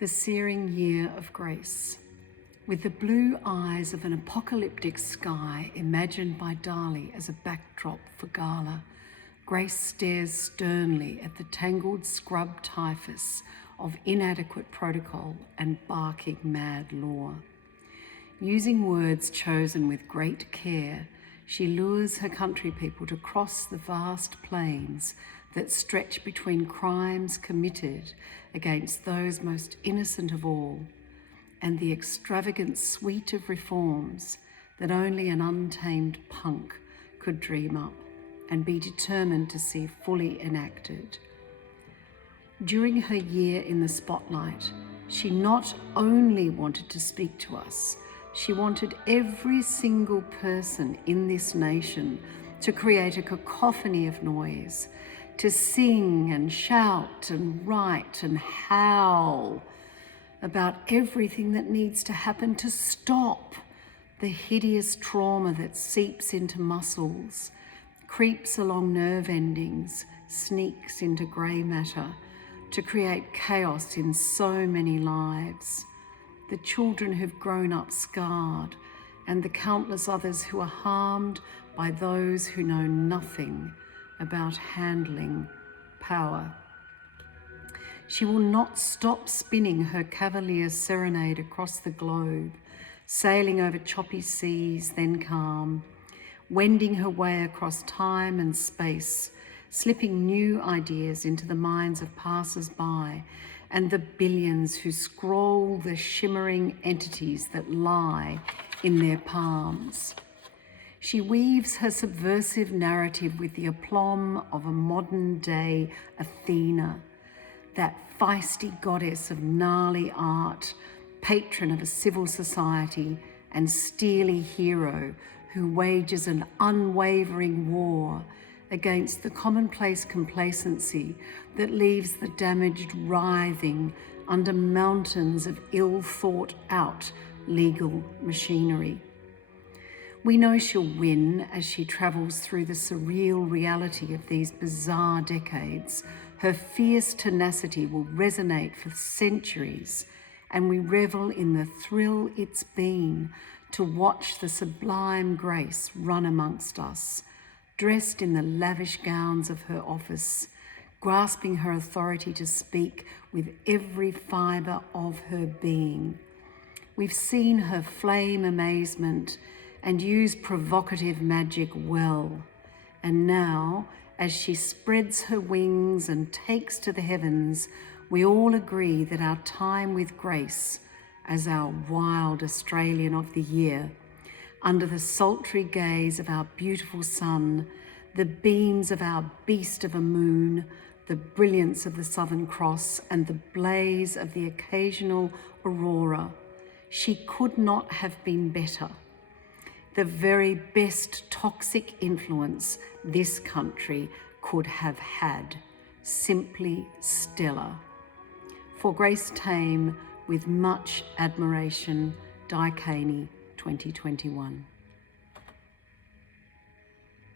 The searing year of grace. With the blue eyes of an apocalyptic sky imagined by Dali as a backdrop for Gala, Grace stares sternly at the tangled scrub-typhus of inadequate protocol and barking mad law. Using words chosen with great care, she lures her country people to cross the vast plains that stretch between crimes committed against those most innocent of all, and the extravagant suite of reforms that only an untamed punk could dream up and be determined to see fully enacted. During her year in the spotlight, she not only wanted to speak to us, she wanted every single person in this nation to create a cacophony of noise, to sing and shout and write and howl about everything that needs to happen to stop the hideous trauma that seeps into muscles, creeps along nerve endings, sneaks into grey matter, to create chaos in so many lives. The children who've grown up scarred, and the countless others who are harmed by those who know nothing about handling power. She will not stop spinning her cavalier serenade across the globe, sailing over choppy seas, then calm, wending her way across time and space, slipping new ideas into the minds of passers-by and the billions who scroll the shimmering entities that lie in their palms. She weaves her subversive narrative with the aplomb of a modern-day Athena, that feisty goddess of gnarly art, patron of a civil society and steely hero who wages an unwavering war against the commonplace complacency that leaves the damaged writhing under mountains of ill-thought-out legal machinery. We know she'll win as she travels through the surreal reality of these bizarre decades. Her fierce tenacity will resonate for centuries, and we revel in the thrill it's been to watch the sublime Grace run amongst us, dressed in the lavish gowns of her office, grasping her authority to speak with every fibre of her being. We've seen her flame amazement and use provocative magic well. And now, as she spreads her wings and takes to the heavens, we all agree that our time with Grace, as our wild Australian of the year, under the sultry gaze of our beautiful sun, the beams of our beast of a moon, the brilliance of the Southern Cross, and the blaze of the occasional aurora, she could not have been better. The very best toxic influence this country could have had. Simply stellar. For Grace Tame, with much admiration, Di Caney, 2021.